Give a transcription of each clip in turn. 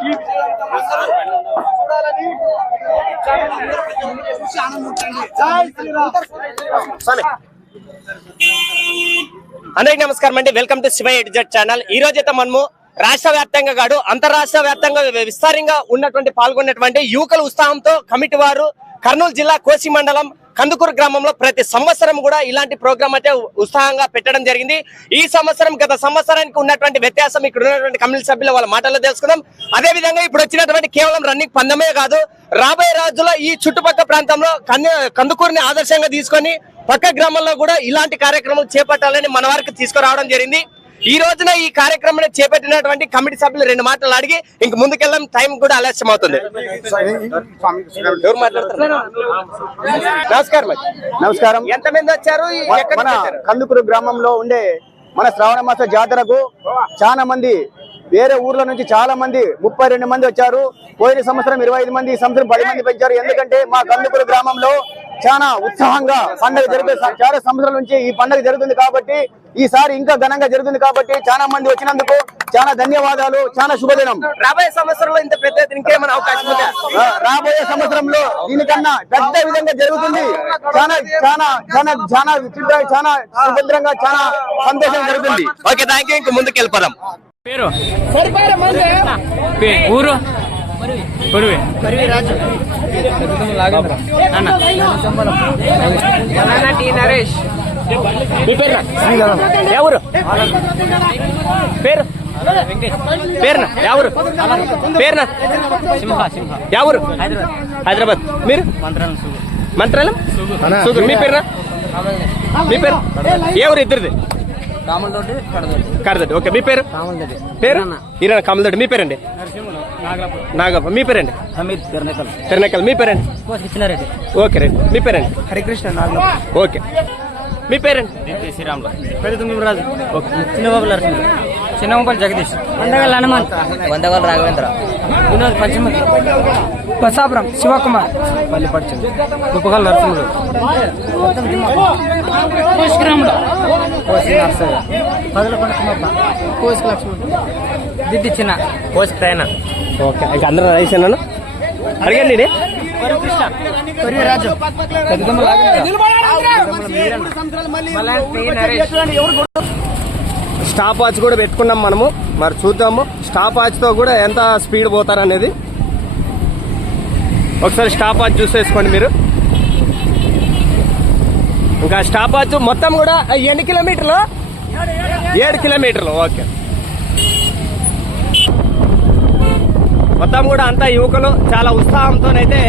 ఈ చూడాలని అందరికి నమస్కారం అండి. వెల్కమ్ టు శివ ఎడిజెట్ ఛానల్ ఈ రోజైతే మనము రాష్ట్ర వ్యాప్తంగా కాదు అంతరాష్ట్ర వ్యాప్తంగా విస్తారంగా ఉన్నటువంటి పాల్గొన్నటువంటి యువకుల ఉత్సాహంతో కమిటీ వారు కర్నూలు జిల్లా కోసి మండలం కందుకూరు గ్రామంలో ప్రతి సంవత్సరం కూడా ఇలాంటి ప్రోగ్రామ్ అయితే ఉత్సాహంగా పెట్టడం జరిగింది. ఈ సంవత్సరం గత సంవత్సరానికి ఉన్నటువంటి వ్యత్యాసం ఇక్కడ ఉన్నటువంటి కమిటీ సభ్యుల వాళ్ళ మాటల్లో తెలుసుకుందాం. అదే విధంగా ఇప్పుడు వచ్చినటువంటి కేవలం రన్నింగ్ పందమే కాదు రాబోయే రోజుల్లో ఈ చుట్టుపక్కల ప్రాంతంలో కందుకూరుని ఆదర్శంగా తీసుకొని పక్క గ్రామంలో కూడా ఇలాంటి కార్యక్రమం చేపట్టాలని మన వారికి తీసుకురావడం జరిగింది. ఈ రోజున ఈ కార్యక్రమాన్ని చేపట్టినటువంటి కమిటీ సభ్యులు రెండు మాటలు అడిగి ఇంక ముందుకెళ్ళడం టైం కూడా ఆలస్యం అవుతుంది నమస్కారం. నమస్కారం. ఎంతమంది వచ్చారు? కందుకూరు గ్రామంలో ఉండే మన శ్రావణ మాస జాతరకు చాలా మంది వేరే ఊర్ల నుంచి చాలా మంది ముప్పై రెండు మంది వచ్చారు. పోయిన సంవత్సరం ఇరవై ఐదు మంది ఈ సంవత్సరం పది మంది పెంచారు. ఎందుకంటే మా కందుకూరు గ్రామంలో చాలా ఉత్సాహంగా పండుగ జరుగుతుంది. చాలా సంవత్సరాల నుంచి ఈ పండుగ జరుగుతుంది కాబట్టి ఈసారి ఇంకా ఘనంగా జరుగుతుంది కాబట్టి చాలా మంది వచ్చినందుకు చాలా ధన్యవాదాలు చాలా శుభదినం. రాబోయే సంవత్సరంలో ఇంత పెద్ద ఇంకేమైనా అవకాశం రాబోయే సంవత్సరంలో దీనికన్నా పెద్ద విధంగా జరుగుతుంది. చాలా చాలా చాలా చాలా విచిత్రంగా చాలా సుభద్రంగా చాలా సంతోషం జరుగుతుంది. ఓకే థ్యాంక్ యూ ఇంక ముందుకు వెళ్ళిపోదాం పేరు ఊరు? అన్న నరేష్. మీ పేరు ఎవరు? పేరు? పేరున? ఎవరు? పేరున? సింహ సింహ. ఎవరు? హైదరాబాద్. మీరు? మంత్రం మంత్రాలయం? సూగర్ మీ పేరున? మీ పేరు? ఎవరు ఇద్దరిది? కరదడ్డి ఓకే మీ పేరు? పేరు? ఈరన్న కమలదొడ్డి. మీ పేరండి? నాగప్ప. మీ పేరండి? హమీద్ తిరణకల్ మీ పేరండి? ఓకే రండి మీ పేరండి? హరికృష్ణ ఓకే. మీ పేరండి? శ్రీరాములు. పెద్ద తొమ్మిది రాజు చిన్నబాబు నరసింహుడు చిన్నబాబు జగదీష్. వందగల్ హనుమంత్. వందగల్ రాఘవేంద్ర. వినోద్ పంచమతి బసాపురం శివకుమార్. పల్లిపడిచి కుప్పగల్ నరసింహుడు. కోశిరాముడు కోసి నరసయ్య పదలకొండ కుమప్ప కోసి లక్ష్మణ్. దిద్ది చిన్న. కోసి ప్రయాణ ఓకే. ఇక అందరూ రైసేనా అడగండి స్టాప్ వాచ్ కూడా పెట్టుకున్నాం మనము. మరి చూద్దాము. స్టాప్ వాచ్తో కూడా ఎంత స్పీడ్ పోతారు అనేది ఒకసారి స్టాప్ వాచ్ చూసేసుకోండి మీరు. ఇంకా స్టాప్ వాచ్ మొత్తం కూడా ఎన్ని కిలోమీటర్లు? ఏడు కిలోమీటర్లు. ఓకే. మొత్తం కూడా అంతా యువకులు చాలా ఉత్సాహంతోనైతే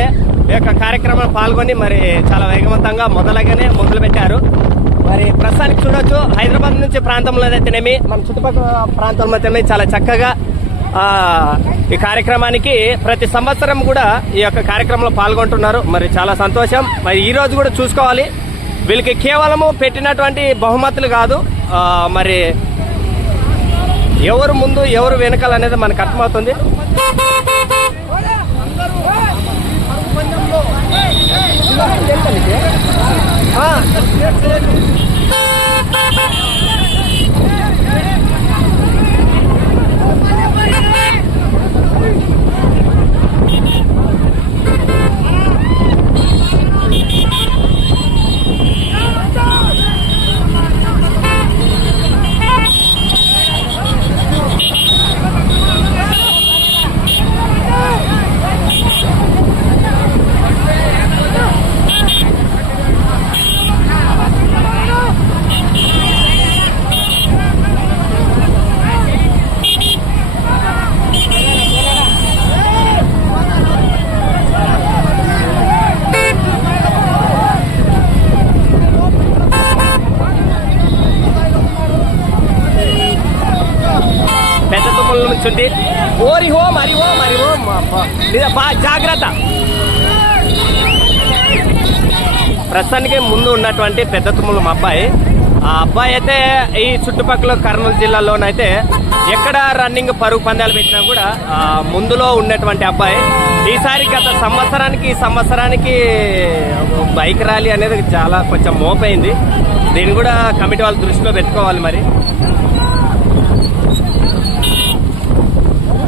ఈ యొక్క కార్యక్రమంలో పాల్గొని మరి చాలా వేగవంతంగా మొదలగానే మొదలు పెట్టారు. మరి ప్రస్తుతానికి చూడొచ్చు హైదరాబాద్ నుంచి ప్రాంతంలో అయితేనేమి మన చుట్టుపక్కల ప్రాంతంలో అయితేనేమి చాలా చక్కగా ఈ కార్యక్రమానికి ప్రతి సంవత్సరం కూడా ఈ యొక్క కార్యక్రమంలో పాల్గొంటున్నారు. మరి చాలా సంతోషం. మరి ఈ రోజు కూడా చూసుకోవాలి. వీళ్ళకి కేవలము పెట్టినటువంటి బహుమతులు కాదు. మరి ఎవరు ముందు ఎవరు వెనకాల అనేది మనకు అర్థమవుతుంది. పెద్ద తుమ్మల నుంచి ఉంది ఓరి హో మరి హో మరి హో అబ్బా. లేదా బా జాగ్రత్త ప్రస్తుతానికి ముందు ఉన్నటువంటి పెద్ద తుమ్మల మా అబ్బాయి. ఆ అబ్బాయి అయితే ఈ చుట్టుపక్కల కర్నూలు జిల్లాలోనైతే ఎక్కడ రన్నింగ్ పరుగు పందాలు పెట్టినా కూడా ముందులో ఉన్నటువంటి అబ్బాయి. ఈసారి గత సంవత్సరానికి ఈ సంవత్సరానికి బైక్ ర్యాలీ అనేది చాలా కొంచెం మోపైంది. దీన్ని కూడా కమిటీ వాళ్ళు దృష్టిలో పెట్టుకోవాలి మరి.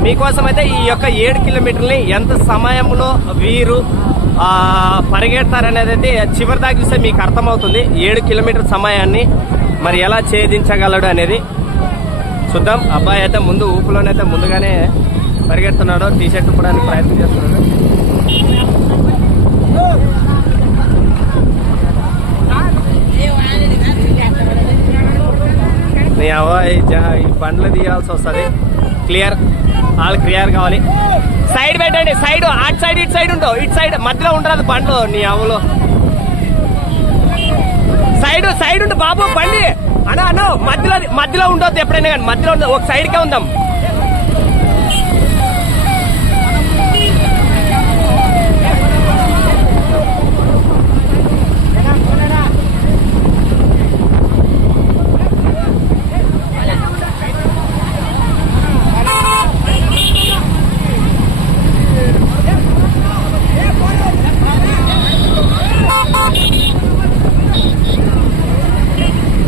మీకోసం అయితే ఈ యొక్క ఏడు కిలోమీటర్ని ఎంత సమయంలో వీరు పరిగెడతారనేది అయితే చివరి దాకా చూస్తే మీకు అర్థమవుతుంది. ఏడు కిలోమీటర్ సమయాన్ని మరి ఎలా ఛేదించగలడు అనేది చూద్దాం. అబ్బాయి అయితే ముందు ఊపులోనైతే ముందుగానే పరిగెడుతున్నాడు. టీ షర్ట్ ఇప్పడానికి ప్రయత్నం చేస్తున్నాడు. నీ అబ్బాయి ఈ ఈ బండ్లు తీయాల్సి వస్తుంది. క్లియర్. ఆల్ క్లియర్ కావాలి. సైడ్ పెట్టండి సైడ్ అటు సైడ్ ఇటు సైడ్ ఉండవు ఇటు సైడ్ మధ్యలో ఉండరాదు బండ్లు నీ అవులో సైడ్ సైడ్ ఉండు బాబు బండి. అన్న అన్న మధ్యలో మధ్యలో ఉండొద్దు ఎప్పుడైనా కానీ మధ్యలో ఉండదు ఒక సైడ్కే ఉందాం.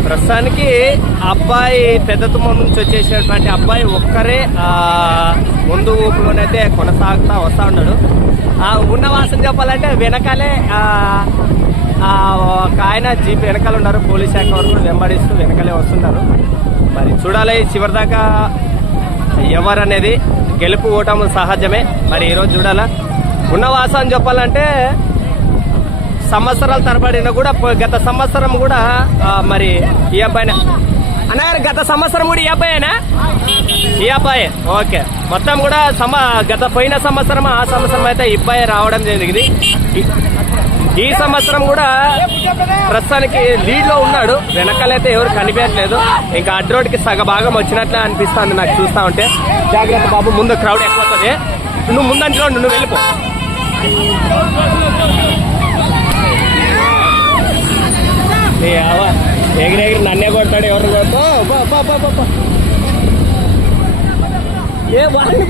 ప్రస్తుతానికి అబ్బాయి పెద్ద తుమ్మ నుంచి వచ్చేసినటువంటి అబ్బాయి ఒక్కరే ముందు ఊపులోనైతే కొనసాగుతా వస్తూ ఉన్నాడు. ఉన్న వాసన చెప్పాలంటే వెనకాలే ఒక ఆయన జీప్ వెనకాల ఉన్నారు. పోలీస్ శాఖ వరకు వెంబడిస్తూ వెనకాలే వస్తున్నారు. మరి చూడాలి చివరిదాకా ఎవరనేది. గెలుపు ఓటము సహజమే. మరి ఈరోజు చూడాలా. ఉన్న వాసన చెప్పాలంటే సంవత్సరాల తరబడిన కూడా గత సంవత్సరం కూడా మరి ఈ అబ్బాయినా. అన్నగారు గత సంవత్సరం కూడా ఈ అబ్బాయేనా? ఈ అబ్బాయే ఓకే. మొత్తం కూడా సమ గత పోయిన సంవత్సరం ఆ సంవత్సరం అయితే ఈ అబ్బాయి రావడం జరిగింది. ఈ- సంవత్సరం కూడా ప్రస్తుతానికి లీడ్లో ఉన్నాడు. వెనకాలైతే ఎవరు కనిపించట్లేదు. ఇంకా అడ్రోడ్కి సగ భాగం వచ్చినట్లే అనిపిస్తుంది నాకు చూస్తా ఉంటే. జాగ్రత్త బాబు ముందు క్రౌడ్ ఎక్కువ నువ్వు ముందంట్లో నువ్వు వెళ్ళిపో. ఏ ఆవా ఎగిరి ఎగిరి నన్నే కొడతాడు ఎవరు కొడతావు ఏ వాళ్ళని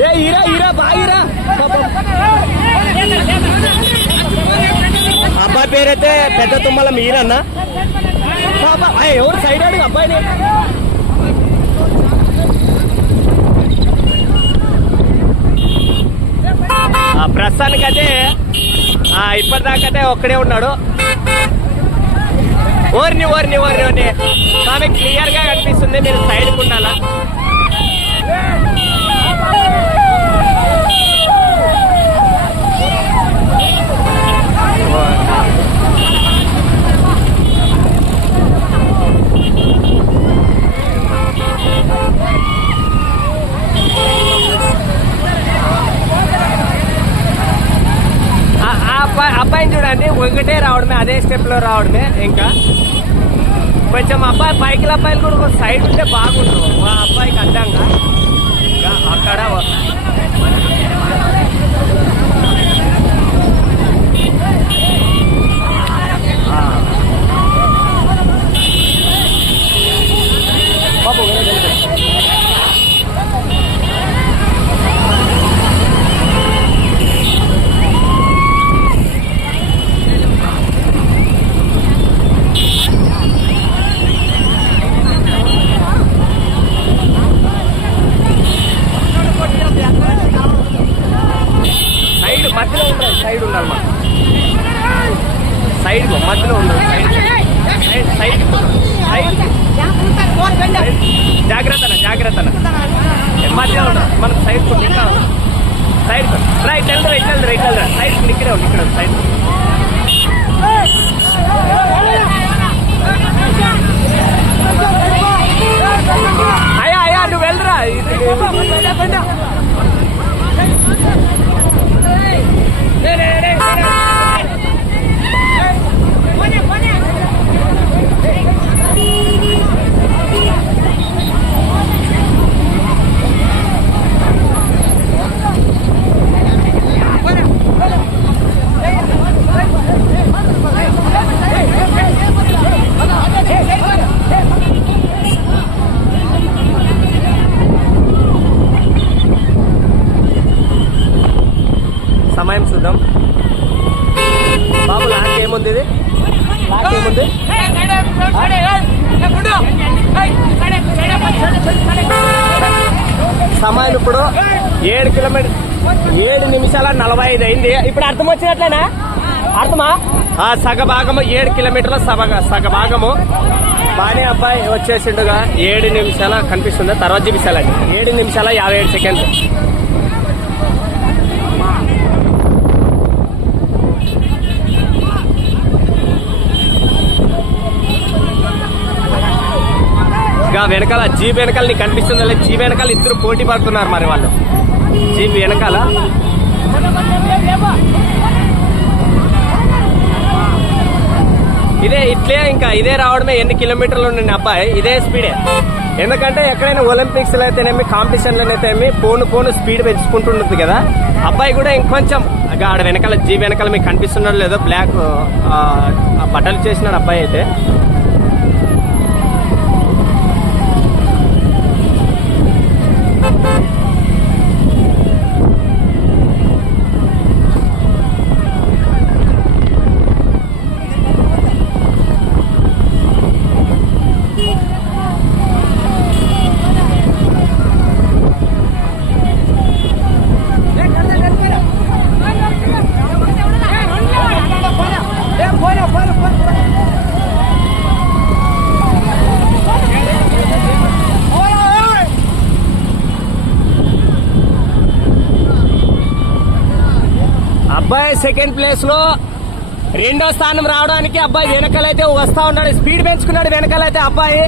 ఏ ఈరా ఈరా బాగిరా అబ్బాయి పేరైతే పెద్ద తుమ్మల మీరన్నా పాప ఎవరు సైడ్ అడుగు అబ్బాయిని? ఆ, ప్రస్తుతానికైతే ఆ, ఇప్పటిదాకైతే ఒక్కడే ఉన్నాడు. ఓర్ని ఓర్ని ఓర్ని ఓర్ని. స్వామి క్లియర్గా కనిపిస్తుంది మీరు సైడ్ ఉండాలా? ఆ అబ్బాయి అబ్బాయిని చూడండి ఒకటే రావడమే అదే స్టెప్లో రావడమే ఇంకా. కొంచెం అబ్బాయి పైకిల అబ్బాయిలు కూడా ఒక సైడ్ ఉంటే బాగుండు. మా అబ్బాయికి అడ్డంగా. ఇంకా అక్కడ ఆ. బాబు, వెళ్ళు, వెళ్ళు, వెళ్ళు. సైడ్ మధ్యలో ఉండాలి సైడ్ ఉండాలి మా సైడ్ మధ్యలో ఉండాలి సైడ్ సైడ్ సైడ్ సైడ్ జాగ్రత్త జాగ్రత్త మధ్యలో ఉండాలి మనం సైడ్ కొన్ని ఇంకా సైడ్ రైట్ వెళ్ళి రైట్ వెళ్ళి రైట్ వెళ్ళి సైడ్ ఇక్కడే ఉంది ఇక్కడ సైడ్ అయ్యా అయ్యా నువ్వు వెళ్ళరా సమయం చూద్దాం సమయం ఇప్పుడు ఏడు కిలోమీటర్ ఏడు నిమిషాల నలభై ఐదు అయింది. ఇప్పుడు అర్థం వచ్చినట్లేనా? అర్థమా? ఆ సగ భాగము ఏడు కిలోమీటర్ల సగ సగ భాగము బానే అబ్బాయి వచ్చేసిండుగా. ఏడు నిమిషాల కనిపిస్తుంది. తర్వాత చూపిస్తాలండి ఏడు నిమిషాల యాభై ఏడు సెకండ్లు. వెనకాల జీప్ వెనకాల నీకు కనిపిస్తుంది లేదు. జీప్ వెనకాల ఇద్దరు పోటీ పడుతున్నారు మరి వాళ్ళు. జీప్ వెనకాల. ఇదే ఇట్లే ఇంకా ఇదే రావడమే ఎన్ని కిలోమీటర్లు ఉండండి అబ్బాయి. ఇదే స్పీడే. ఎందుకంటే ఎక్కడైనా ఒలింపిక్స్లో అయితేనేమి కాంపిటీషన్లో అయితేనేమి పోను పోను స్పీడ్ పెంచుకుంటుంటుంది కదా. అబ్బాయి కూడా ఇంకొంచెం ఆడ వెనకాల జీ వెనకాల మీకు కనిపిస్తున్నాడు లేదో బ్లాక్ బట్టలు చేసినాడు అబ్బాయి అయితే. అబ్బాయి సెకండ్ ప్లేస్లో రెండో స్థానం రావడానికి అబ్బాయి వెనకాలైతే వస్తా ఉన్నాడు. స్పీడ్ పెంచుకున్నాడు వెనకాలైతే అబ్బాయి.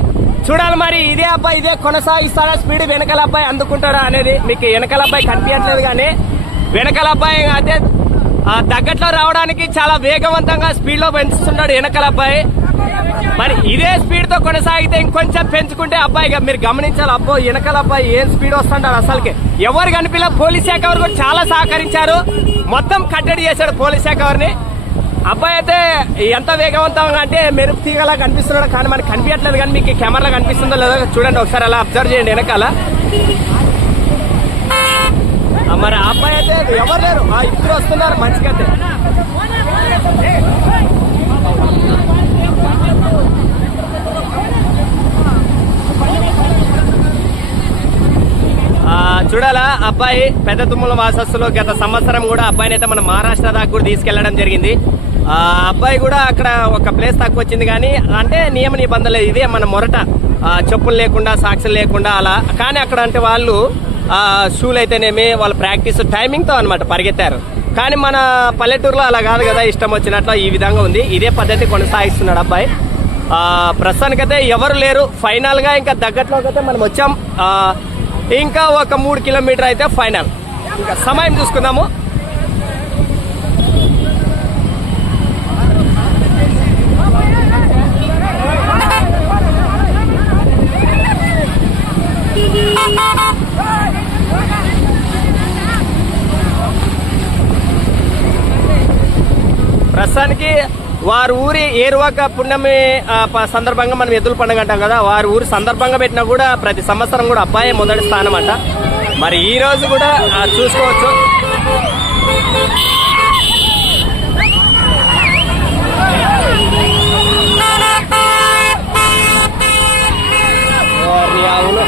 చూడాలి మరి ఇదే అబ్బాయి ఇదే కొనసాగిస్తాడా? స్పీడ్ వెనకాల అబ్బాయి అందుకుంటాడా అనేది మీకు వెనకాల అబ్బాయి కనిపించట్లేదు కానీ వెనకాల అబ్బాయి అయితే దగ్గట్లో రావడానికి చాలా వేగవంతంగా స్పీడ్లో పెంచుతున్నాడు వెనకాల అబ్బాయి. మరి ఇదే స్పీడ్తో కొనసాగితే ఇంకొంచెం పెంచుకుంటే అబ్బాయి మీరు గమనించాలి అబ్బో వెనకాల అబ్బాయి ఏం స్పీడ్ వస్తుంటారు అసలుకి. ఎవరు కనిపించలే పోలీస్ శాఖ వారు కూడా చాలా సహకరించారు. మొత్తం కట్టడి చేశాడు పోలీస్ శాఖ వారిని. అబ్బాయి అయితే ఎంత వేగవంతంగా అంటే మెరుపు తీగలా కనిపిస్తున్నాడు కానీ మనకి కనిపించట్లేదు కానీ మీకు కెమెరాలో కనిపిస్తుందో లేదో చూడండి ఒకసారి అలా అబ్జర్వ్ చేయండి వెనకాల. మరి అబ్బాయి అయితే ఎవరు లేరు? ఆ ఇద్దరు వస్తున్నారు మంచిగా అయితే ఆ, చూడాలా? అబ్బాయి పెద్ద తుమ్మల వాసస్సులో గత సంవత్సరం కూడా అబ్బాయిని అయితే మన మహారాష్ట్ర దాకా కూడా తీసుకెళ్ళడం జరిగింది. ఆ అబ్బాయి కూడా అక్కడ ఒక ప్లేస్ తక్కువ వచ్చింది కానీ అంటే నియమ నిబంధనలు ఇదే మన మొరట. చెప్పులు లేకుండా సాక్షులు లేకుండా అలా. కానీ అక్కడ అంటే వాళ్ళు ఆ, షూలు అయితేనేమి వాళ్ళ ప్రాక్టీస్ టైమింగ్తో అనమాట పరిగెత్తారు. కానీ మన పల్లెటూరులో అలా కాదు కదా ఇష్టం వచ్చినట్లు ఈ విధంగా ఉంది. ఇదే పద్ధతి కొనసాగిస్తున్నాడు అబ్బాయి. ప్రస్తుతానికైతే ఎవరు లేరు. ఫైనల్గా ఇంకా దగ్గరలోకి అయితే మనం వచ్చాం. ఇంకా ఒక మూడు కిలోమీటర్ అయితే ఫైనల్. ఇంకా సమయం చూసుకుందాము. ప్రస్తుతానికి వారి ఊరి ఏరువాక పుణ్యమి ప- సందర్భంగా మనం ఎద్దుల పండుగ అంటాం కదా వారి ఊరి సందర్భంగా పెట్టినా కూడా ప్రతి సంవత్సరం కూడా అబ్బాయే మొదటి స్థానం అంట మరి ఈ రోజు కూడా చూసుకోవచ్చు. అవును ఆవులు.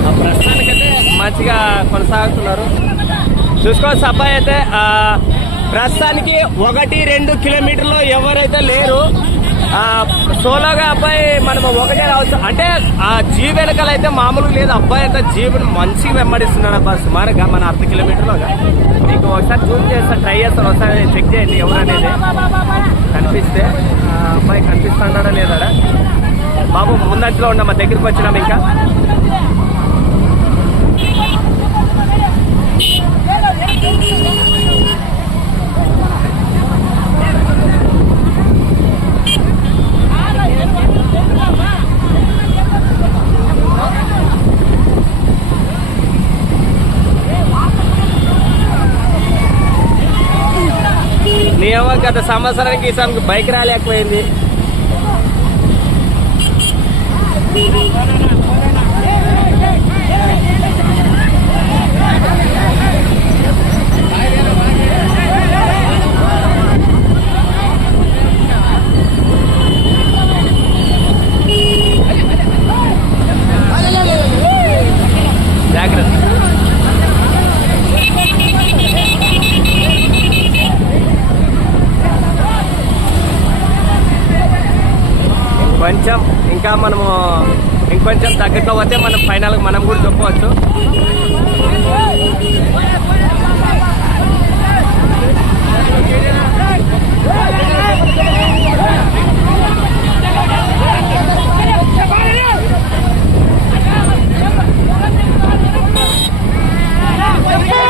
ఆ ప్రస్తుతానికైతే మంచిగా కొనసాగుతున్నారు సభ అబ్బాయి అయితే ప్రస్తుతానికి ఒకటి రెండు కిలోమీటర్లు ఎవరైతే లేరు సోలోగా అబ్బాయి మనం ఒకటే రావచ్చు. అంటే ఆ జీ వెనకాల అయితే మామూలుగా లేదు. అబ్బాయి అయితే జీవుని మంచిగా వెంబడిస్తున్నాడు అబ్బా. సుమారుగా మన అర్ధ కిలోమీటర్లోగా మీకు ఒకసారి జూమ్ చేస్తాను ట్రై చేస్తాను. ఒకసారి చెక్ చేయండి ఎవరనేది. కనిపిస్తే ఆ, అబ్బాయి కనిపిస్తున్నాడా లేదా? బాబు ముందంచలో ఉన్న మా దగ్గరికి వచ్చినాం ఇంకా. గత సంవత్సరానికి ఈసారి బైక్ రాలేకపోయింది. మనము ఇంకొంచెం తగ్గట్లో పోతే మనం ఫైనల్ మనం కూడా చెప్పవచ్చు. ప్రస్తుతానికైతే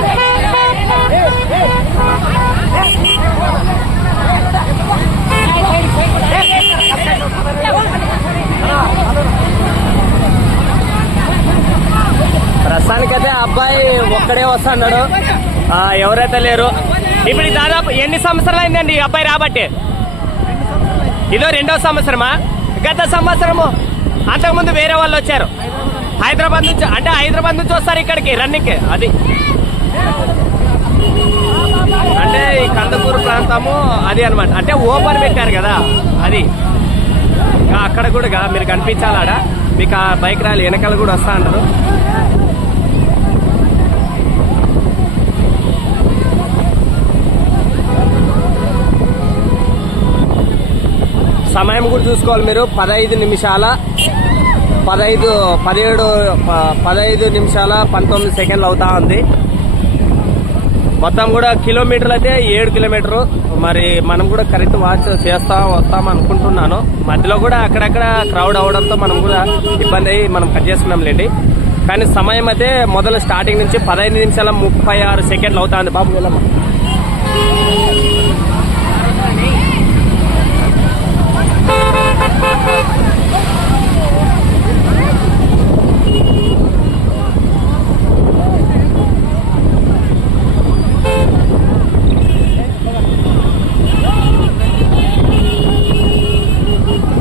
అబ్బాయి ఒక్కడే వస్తున్నాడు ఎవరైతే లేరు. ఇప్పుడు దాదాపు ఎన్ని సంవత్సరాలు అయిందండి ఈ అబ్బాయి రాబట్టి? ఇదో రెండో సంవత్సరమా? గత సంవత్సరము అంతకుముందు వేరే వాళ్ళు వచ్చారు. హైదరాబాద్ నుంచి అంటే హైదరాబాద్ నుంచి వస్తారు ఇక్కడికి రన్నింగ్కి అది. అంటే ఈ కందకూరు ప్రాంతము అది అనమాట అంటే ఓపెన్ పెట్టారు కదా అది. ఇంకా అక్కడ కూడా మీరు కనిపించాలాడ? మీకు ఆ బైక్ రాలి వెనకాల కూడా వస్తా అంటారు సమయం కూడా చూసుకోవాలి మీరు. పదహైదు నిమిషాల పదహైదు పదిహేడు పదహైదు నిమిషాల పంతొమ్మిది సెకండ్లు అవుతా ఉంది. మొత్తం కూడా కిలోమీటర్లు అయితే ఏడు కిలోమీటరు. మరి మనం కూడా కరెక్ట్ వాచ్ చేస్తాం వస్తాం అనుకుంటున్నాను. మధ్యలో కూడా అక్కడక్కడ క్రౌడ్ అవడంతో మనం కూడా ఇబ్బంది అయ్యి మనం కట్ చేస్తున్నాంలేండి కానీ సమయం అయితే మొదలు స్టార్టింగ్ నుంచి పదహైదు నిమిషాల ముప్పై ఆరు సెకండ్లు అవుతా ఉంది. బాబు వెళ్ళమ్మా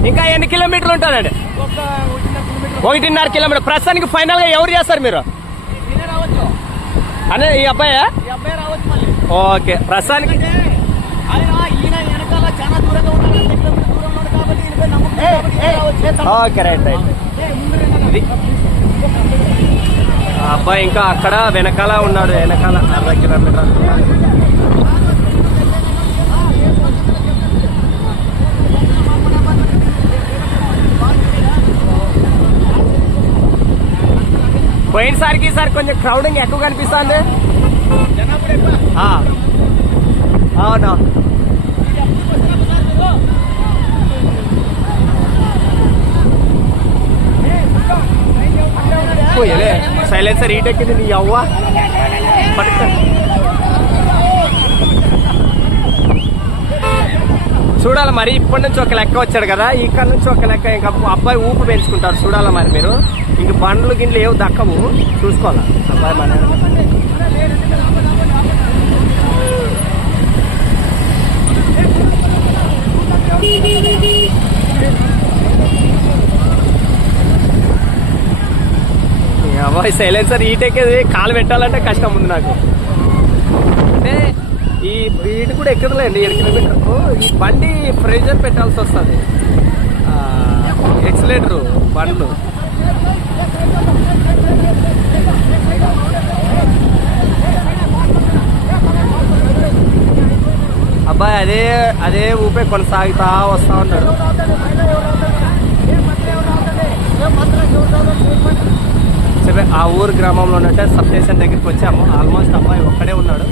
ఇంకా ఎన్ని కిలోమీటర్లు ఉంటుందండి ఒకటిన్నర కిలోమీటర్. ప్రస్తుతానికి ఫైనల్గా ఎవరు చేస్తారు మీరు? అనే ఈ అబ్బాయి? ఓకే ప్రస్తుతానికి ఓకే రైట్ రైట్. అబ్బాయి ఇంకా అక్కడ వెనకాల ఉన్నాడు. వెనకాల అర్ధ కిలోమీటర్ పోయినసారికి ఈసారి కొంచెం క్రౌడింగ్ ఎక్కువ కనిపిస్తుంది ఆ. అవును పోయలే సైలెన్సర్ హీట్ ఎక్కింది నీ అవ్వ పట్టుకో. చూడాలి మరి ఇప్పటి నుంచి ఒక లెక్క వచ్చాడు కదా. ఇక్కడ నుంచి ఒక లెక్క ఇంకా అబ్బాయి ఊపు పెంచుకుంటారు చూడాలి మరి మీరు? ఇంక బండ్లు గిన్నెలు ఏవి దక్కవు. చూసుకోవాలి? అబ్బాయి మన అబ్బాయి సైలెన్సర్ హీట్ కాలు పెట్టాలంటే కష్టం ఉంది నాకు. అంటే ఈ వీటి కూడా ఎక్కదులేండి ఏడు కిలోమీటర్కు ఈ బండి ప్రెజర్ పెట్టాల్సి వస్తుంది. ఎక్సలేటరు బండ్లు. అబ్బాయి అదే అదే ఊపే కొనసాగుతా వస్తా ఉన్నాడు. సరే ఆ ఊరు గ్రామంలో ఉన్నట్టే సబ్ స్టేషన్ దగ్గరికి వచ్చాము. ఆల్మోస్ట్ అబ్బాయి ఒక్కడే ఉన్నాడు.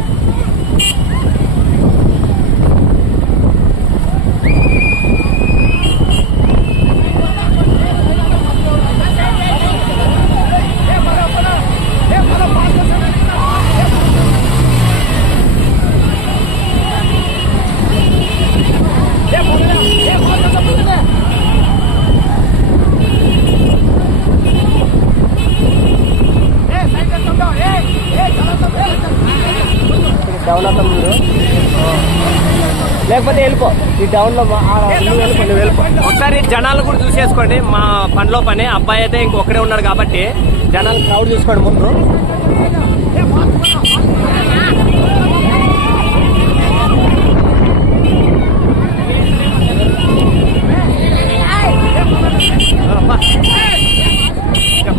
డౌన్ అవుతాం మీరు. లేకపోతే వెళ్ళిపో. ఈ డౌన్లో వెళ్ళిపో వెళ్ళిపో ఒకసారి జనాలు కూడా చూసేసుకోండి. మా పనిలో పని అబ్బాయి అయితే ఇంకొకడే ఉన్నాడు కాబట్టి జనాలు క్రౌడ్ చూసుకోండి ముందు.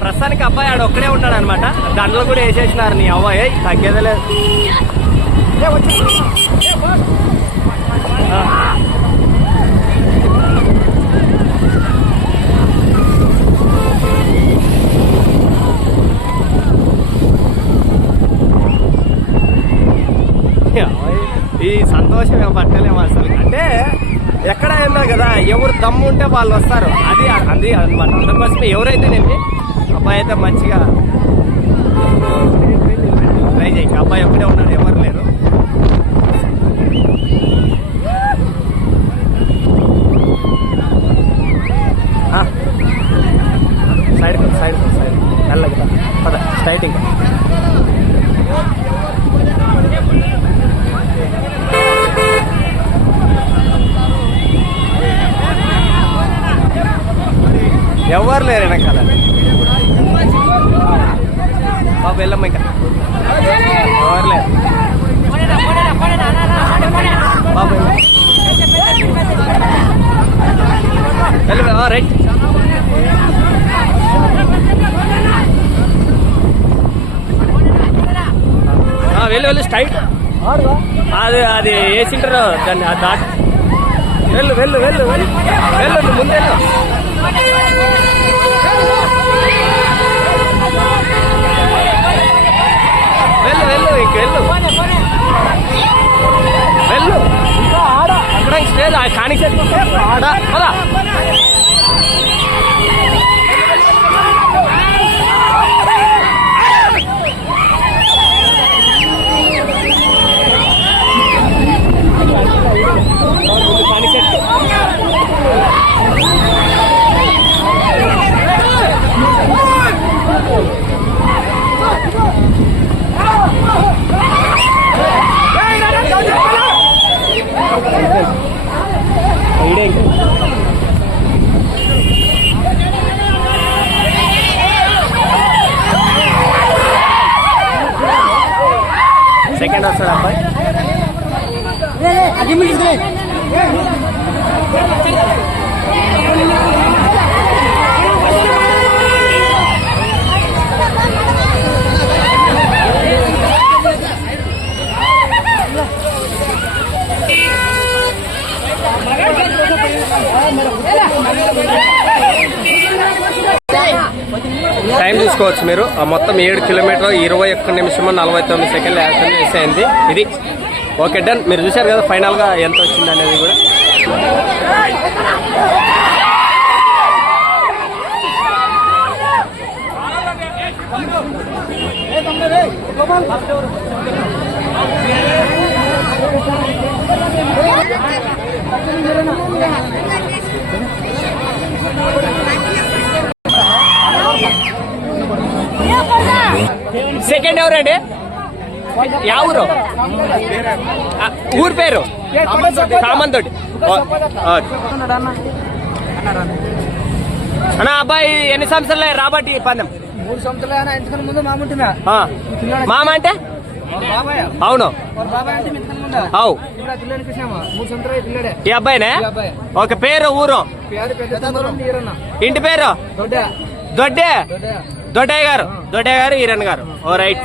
ప్రస్తుతానికి అబ్బాయి ఆడ ఒక్కడే ఉన్నాడు అనమాట దండలు కూడా వేసేసినారు నీ అబ్బాయి తగ్గేదలేదు ఈ సంతోషం ఏం పట్టలేము అసలు. అంటే ఎక్కడ ఏందో కదా ఎవరు దమ్ము ఉంటే వాళ్ళు వస్తారు. అది అది అనమాట అందుకోసమే ఎవరైతే నేను అబ్బాయి అయితే మంచిగా ట్రై చేయి అబ్బాయి ఒక్కడే ఉన్నాడు ఎవరు లేరు సైడ్ సైడ్ సైడ్ మెల్లగా పద స్ట్రైటింగ్ ఎవరు లేరు వెనకాల? బాబు వెళ్ళమ్మ ఇంకా ఎవరు లేరు బాబు వెళ్ళు వెళ్ళు రైట్ వెళ్ళు వెళ్ళు స్ట్రైట్ అది అది వేసింటారు. దాన్ని ఆ దాటి. వెళ్ళు వెళ్ళు వెళ్ళు వెళ్ళు. వెళ్ళు వెళ్ళు. వెళ్ళు వెళ్ళు ఇంక వెళ్ళు. వెళ్ళు. ఇంకా ఆడ అక్కడ స్టేజ్ కానికే ఆడ పదా. చూసుకోవచ్చు మీరు. ఆ మొత్తం ఏడు కిలోమీటర్ ఇరవై ఒక్క నిమిషం నలభై తొమ్మిది సెకండ్లు యాక్షన్ చేసేయండి ఇది. Okay done. మీరు చూశారు కదా ఫైనల్గా ఎంత వచ్చింది అనేది కూడా. సెకండ్ ఎవరండి యా ఊరు? ఊరు పేరు? కామంతోటి అన్న అబ్బాయి ఎన్ని సంవత్సరాలు రాబట్టి పందెం? మూడు సంవత్సరాలు ఎంతకన్నా ముందు మాముంటున్నా ఆ. మామ అంటే? అవును. అవు. ఈ అబ్బాయినే? ఒక పేరు ఊరు? ఇంటి పేరు? దొడ్డ. దొడ్డయ్య గారు దొడ్డయ్య గారు ఈరన్ గారు ఓ రైట్